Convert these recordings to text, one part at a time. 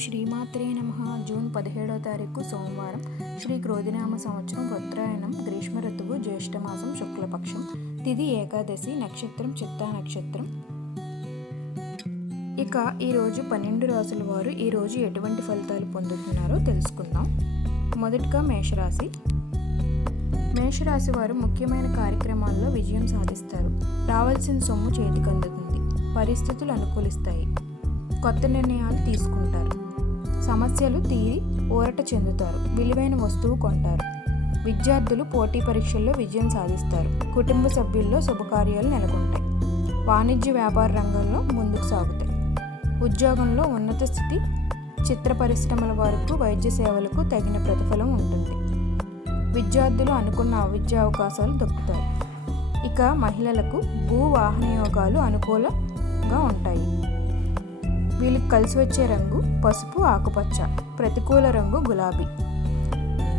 శ్రీమాత్రే నమ. జూన్ పదిహేడో తారీఖు సోమవారం. శ్రీ క్రోధినామ సంవత్సరం ఉత్తరాయణం గ్రీష్మ ఋతువు జ్యేష్ఠమాసం శుక్లపక్షం తిది ఏకాదశి నక్షత్రం చిత్తా నక్షత్రం. ఇక ఈరోజు పన్నెండు రాసుల వారు ఈరోజు ఎటువంటి ఫలితాలు పొందుతున్నారో తెలుసుకుందాం. మొదటిగా మేషరాశి. మేషరాశి వారు ముఖ్యమైన కార్యక్రమాల్లో విజయం సాధిస్తారు. రావాల్సిన సొమ్ము చేతికి అందుతుంది పరిస్థితులు అనుకూలిస్తాయి. కొత్త నిర్ణయాలు తీసుకుంటారు. సమస్యలు తీరి ఊరట చెందుతారు. విలువైన వస్తువు కొంటారు. విద్యార్థులు పోటీ పరీక్షల్లో విజయం సాధిస్తారు. కుటుంబ సభ్యుల్లో శుభకార్యాలు నెలకొంటాయి. వాణిజ్య వ్యాపార రంగంలో ముందుకు సాగుతాయి. ఉద్యోగంలో ఉన్నత స్థితి చిత్ర పరిశ్రమల వరకు వైద్య సేవలకు తగిన ప్రతిఫలం ఉంటుంది. విద్యార్థులు అనుకున్న విద్యా అవకాశాలు దొక్కుతాయి. ఇక మహిళలకు భూ వాహన యోగాలు అనుకూలంగా ఉంటాయి. వీళ్ళకి కలిసి వచ్చే రంగు పసుపు ఆకుపచ్చ ప్రతికూల రంగు గులాబీ.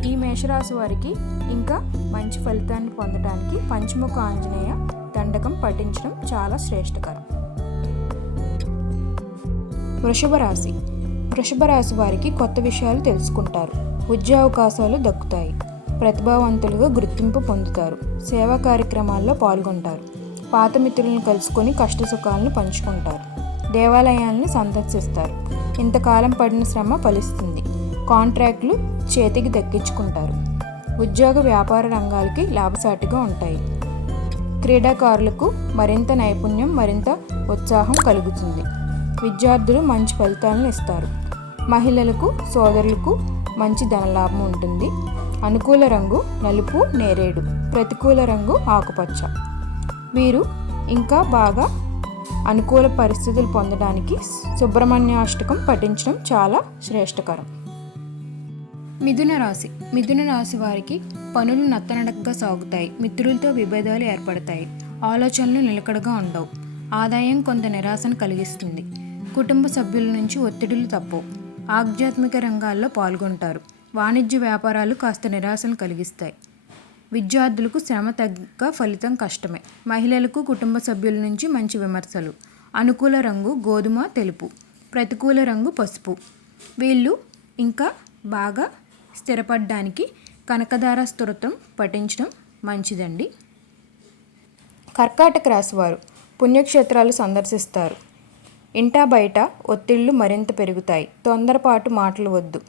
ఈ మేషరాశి వారికి ఇంకా మంచి ఫలితాన్ని పొందడానికి పంచముఖ ఆంజనేయ దండకం పఠించడం చాలా శ్రేష్టకరం. వృషభ రాశి. వృషభ రాశి వారికి కొత్త విషయాలు తెలుసుకుంటారు. ఉద్యోగావకాశాలు దక్కుతాయి. ప్రతిభావంతులుగా గుర్తింపు పొందుతారు. సేవా కార్యక్రమాల్లో పాల్గొంటారు. పాత మిత్రులను కలుసుకొని కష్ట సుఖాలను పంచుకుంటారు. దేవాలయాలను సందర్శిస్తారు. ఇంతకాలం పడిన శ్రమ ఫలిస్తుంది. కాంట్రాక్టులు చేతికి దక్కించుకుంటారు. ఉద్యోగ వ్యాపార రంగాలకి లాభసాటిగా ఉంటాయి. క్రీడాకారులకు మరింత నైపుణ్యం మరింత ఉత్సాహం కలుగుతుంది. విద్యార్థులు మంచి ఫలితాలను ఇస్తారు. మహిళలకు సోదరులకు మంచి ధనలాభం ఉంటుంది. అనుకూల రంగు నలుపు నేరేడు ప్రతికూల రంగు ఆకుపచ్చ. వీరు ఇంకా బాగా అనుకూల పరిస్థితులు పొందడానికి సుబ్రహ్మణ్యాష్టకం పఠించడం చాలా శ్రేష్టకరం. మిథున రాశి. మిథున రాశి వారికి పనులు నత్తనడకగా సాగుతాయి. మిత్రులతో విభేదాలు ఏర్పడతాయి. ఆలోచనలు నిలకడగా ఉండవు. ఆదాయం కొంత నిరాశను కలిగిస్తుంది. కుటుంబ సభ్యుల నుంచి ఒత్తిడులు తప్పవు. ఆధ్యాత్మిక రంగాల్లో పాల్గొంటారు. వాణిజ్య వ్యాపారాలు కాస్త నిరాశను కలిగిస్తాయి. విద్యార్థులకు శ్రమ తగ్గ ఫలితం కష్టమే. మహిళలకు కుటుంబ సభ్యుల నుంచి మంచి విమర్శలు. అనుకూల రంగు గోధుమ తెలుపు. ప్రతికూల రంగు పసుపు. వీళ్ళు ఇంకా బాగా స్థిరపడడానికి కనకదార స్తోత్రం పఠించడం మంచిదండి. కర్కాటక రాశివారు పుణ్యక్షేత్రాలు సందర్శిస్తారు. ఇంటా బయట ఒత్తిళ్ళు మరింత పెరుగుతాయి. తొందరపాటు మాటలు వద్దు.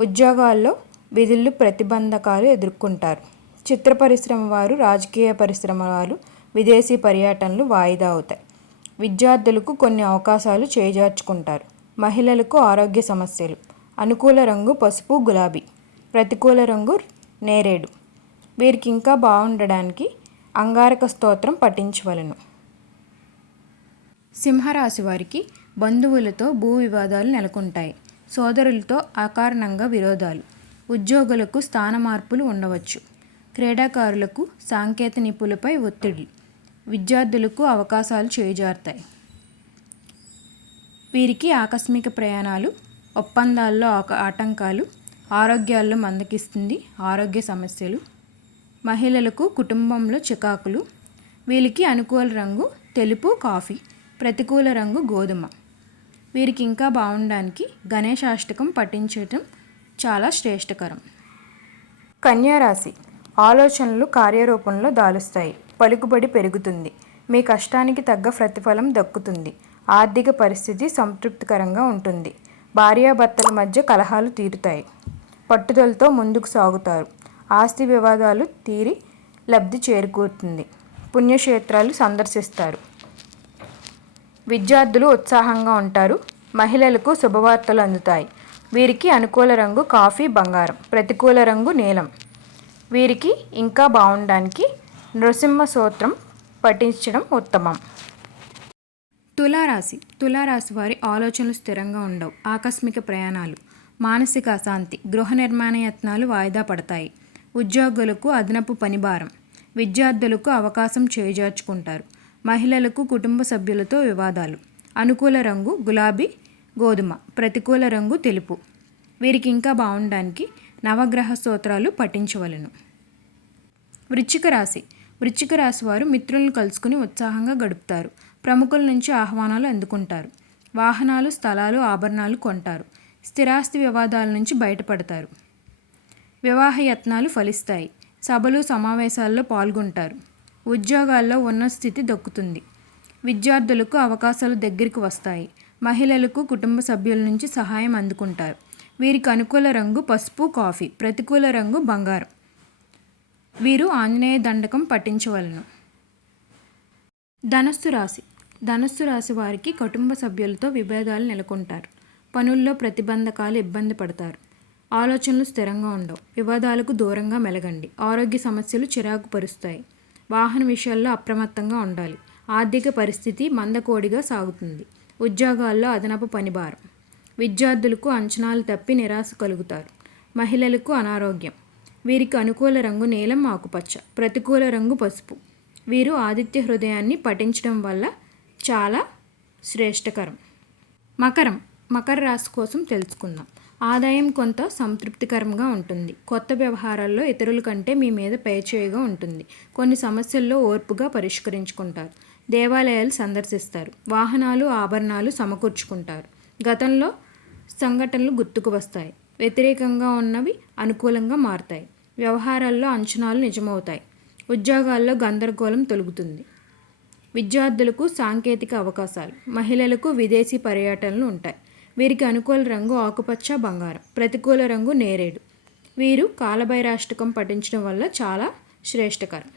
ఉద్యోగాల్లో విధులు ప్రతిబంధకాలు ఎదుర్కొంటారు. చిత్ర పరిశ్రమ వారు రాజకీయ పరిశ్రమ వారు విదేశీ పర్యటనలు వాయిదా అవుతాయి. విద్యార్థులకు కొన్ని అవకాశాలు చేజార్చుకుంటారు. మహిళలకు ఆరోగ్య సమస్యలు. అనుకూల రంగు పసుపు గులాబీ. ప్రతికూల రంగు నేరేడు. వీరికి ఇంకా బాగుండడానికి అంగారక స్తోత్రం పఠించవలను. సింహరాశి వారికి బంధువులతో భూ వివాదాలు నెలకొంటాయి. సోదరులతో అకారణంగా విరోధాలు. ఉద్యోగులకు స్థాన మార్పులు ఉండవచ్చు. క్రీడాకారులకు సాంకేతిక నిపుణులపై ఒత్తిడి. విద్యార్థులకు అవకాశాలు చేజారుతాయి. వీరికి ఆకస్మిక ప్రయాణాలు ఒప్పందాల్లో ఆక- ఆటంకాలు ఆరోగ్యాల్లో మందకిస్తుంది ఆరోగ్య సమస్యలు మహిళలకు కుటుంబంలో చికాకులు వీరికి అనుకూల రంగు తెలుపు కాఫీ ప్రతికూల రంగు గోధుమ. వీరికి ఇంకా బాగుండడానికి గణేశాష్టకం పఠించటం చాలా శ్రేష్టకరం. కన్యారాశి ఆలోచనలు కార్యరూపంలో దాలుస్తాయి. పలుకుబడి పెరుగుతుంది. మీ కష్టానికి తగ్గ ప్రతిఫలం దక్కుతుంది. ఆర్థిక పరిస్థితి సంతృప్తికరంగా ఉంటుంది. భార్యాభర్తల మధ్య కలహాలు తీరుతాయి. పట్టుదలతో ముందుకు సాగుతారు. ఆస్తి వివాదాలు తీరి లబ్ధి చేరుకూరుతుంది పుణ్యక్షేత్రాలు సందర్శిస్తారు. విద్యార్థులు ఉత్సాహంగా ఉంటారు. మహిళలకు శుభవార్తలు అందుతాయి. వీరికి అనుకూల రంగు కాఫీ బంగారం. ప్రతికూల రంగు నీలం. వీరికి ఇంకా బాగుండడానికి నృసింహ సూత్రం పఠించడం ఉత్తమం. తులారాశి. తులారాశి వారి ఆలోచనలు స్థిరంగా ఉండవు. ఆకస్మిక ప్రయాణాలు మానసిక అశాంతి గృహ నిర్మాణ యత్నాలు వాయిదా పడతాయి. ఉద్యోగులకు అదనపు పనిభారం విద్యార్థులకు అవకాశం చేజార్చుకుంటారు. మహిళలకు కుటుంబ సభ్యులతో వివాదాలు అనుకూల రంగు గులాబీ గోధుమ ప్రతికూల రంగు తెలుపు. వీరికి ఇంకా బాగుండడానికి నవగ్రహ స్తోత్రాలు పఠించవలను. వృచ్చిక రాశి. వృచ్చిక రాశి వారు మిత్రులను కలుసుకుని ఉత్సాహంగా గడుపుతారు. ప్రముఖుల నుంచి ఆహ్వానాలు అందుకుంటారు. వాహనాలు స్థలాలు ఆభరణాలు కొంటారు. స్థిరాస్తి వివాదాల నుంచి బయటపడతారు. వివాహ యత్నాలు ఫలిస్తాయి. సభలు సమావేశాల్లో పాల్గొంటారు. ఉద్యోగాల్లో ఉన్న స్థితి దక్కుతుంది. విద్యార్థులకు అవకాశాలు దగ్గరికి వస్తాయి. మహిళలకు కుటుంబ సభ్యుల నుంచి సహాయం అందుకుంటారు. వీరికి అనుకూల రంగు పసుపు కాఫీ. ప్రతికూల రంగు బంగారం. వీరు ఆంజనేయ దండకం పఠించవలను. ధనస్సు రాశి. ధనస్సు రాశి వారికి కుటుంబ సభ్యులతో విభేదాలు నెలకొంటారు. పనుల్లో ప్రతిబంధకాలు ఇబ్బంది పడతారు. ఆలోచనలు స్థిరంగా ఉండవు. వివాదాలకు దూరంగా మెలగండి. ఆరోగ్య సమస్యలు చిరాకు పరుస్తాయి. వాహన విషయాల్లో అప్రమత్తంగా ఉండాలి. ఆర్థిక పరిస్థితి మందకోడిగా సాగుతుంది. ఉద్యోగాల్లో అదనపు పనిభారం. విద్యార్థులకు అంచనాలు తప్పి నిరాశ కలుగుతారు. మహిళలకు అనారోగ్యం. వీరికి అనుకూల రంగు నీలం ఆకుపచ్చ ప్రతికూల రంగు పసుపు. వీరు ఆదిత్య హృదయాన్ని పఠించడం వల్ల చాలా శ్రేష్టకరం. మకరం. మకర రాశి కోసం తెలుసుకుందాం. ఆదాయం కొంత సంతృప్తికరంగా ఉంటుంది. కొత్త వ్యవహారాల్లో ఇతరుల కంటే మీ మీద పేచేయగా ఉంటుంది. కొన్ని సమస్యల్లో ఓర్పుగా పరిష్కరించుకుంటారు. దేవాలయాలు సందర్శిస్తారు. వాహనాలు ఆభరణాలు సమకూర్చుకుంటారు. గతంలో సంఘటనలు గుర్తుకు వస్తాయి. వ్యతిరేకంగా ఉన్నవి అనుకూలంగా మారతాయి. వ్యవహారాల్లో అంచనాలు నిజమవుతాయి. ఉద్యోగాల్లో గందరగోళం తొలుగుతుంది. విద్యార్థులకు సాంకేతిక అవకాశాలు మహిళలకు విదేశీ పర్యటనలు ఉంటాయి. వీరికి అనుకూల రంగు ఆకుపచ్చ బంగారం ప్రతికూల రంగు నేరేడు. వీరు కాలభైరాష్టకం పఠించడం వల్ల చాలా శ్రేష్టకరం.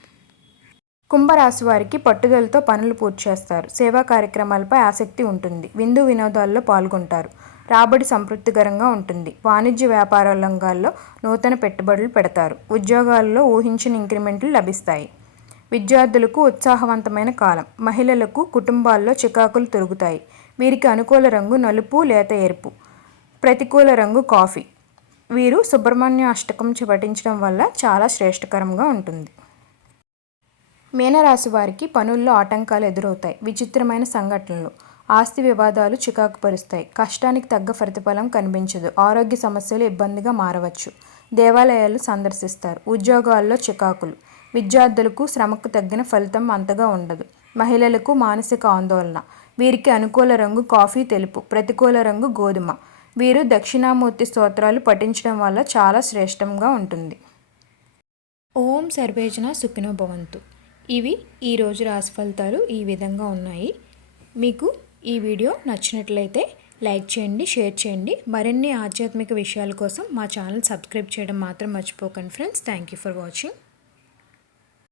కుంభరాశి వారికి పట్టుదలతో పనులు పూర్తి చేస్తారు. సేవా కార్యక్రమాలపై ఆసక్తి ఉంటుంది. విందు వినోదాల్లో పాల్గొంటారు. రాబడి సంతృప్తికరంగా ఉంటుంది. వాణిజ్య వ్యాపార రంగాల్లో నూతన పెట్టుబడులు పెడతారు. ఉద్యోగాల్లో ఊహించిన ఇంక్రిమెంట్లు లభిస్తాయి. విద్యార్థులకు ఉత్సాహవంతమైన కాలం. మహిళలకు కుటుంబాల్లో చికాకులు తొలుగుతాయి. వీరికి అనుకూల రంగు నలుపు లేత ఎరుపు. ప్రతికూల రంగు కాఫీ. వీరు సుబ్రహ్మణ్య అష్టకం పఠించడం వల్ల చాలా శ్రేష్టకరంగా ఉంటుంది. మీనరాశి వారికి పనుల్లో ఆటంకాలు ఎదురవుతాయి. విచిత్రమైన సంఘటనలు. ఆస్తి వివాదాలు చికాకు పరుస్తాయి కష్టానికి తగ్గ ప్రతిఫలం కనిపించదు. ఆరోగ్య సమస్యలు ఇబ్బందిగా మారవచ్చు. దేవాలయాలు సందర్శిస్తారు. ఉద్యోగాల్లో చికాకులు. విద్యార్థులకు శ్రమకు తగ్గిన ఫలితం అంతగా ఉండదు. మహిళలకు మానసిక ఆందోళన. వీరికి అనుకూల రంగు కాఫీ తెలుపు. ప్రతికూల రంగు గోధుమ. వీరు దక్షిణామూర్తి స్తోత్రాలు పఠించడం వల్ల చాలా శ్రేష్టంగా ఉంటుంది. ఓం సర్వేజన సుఖినో భవంతు. ఇవి ఈరోజు రాశి ఫలితాలు ఈ విధంగా ఉన్నాయి. మీకు ఈ వీడియో నచ్చినట్లయితే లైక్ చేయండి షేర్ చేయండి. మరిన్ని ఆధ్యాత్మిక విషయాల కోసం మా ఛానల్ సబ్స్క్రైబ్ చేయడం మాత్రం మర్చిపోకండి. Friends thank you for watching.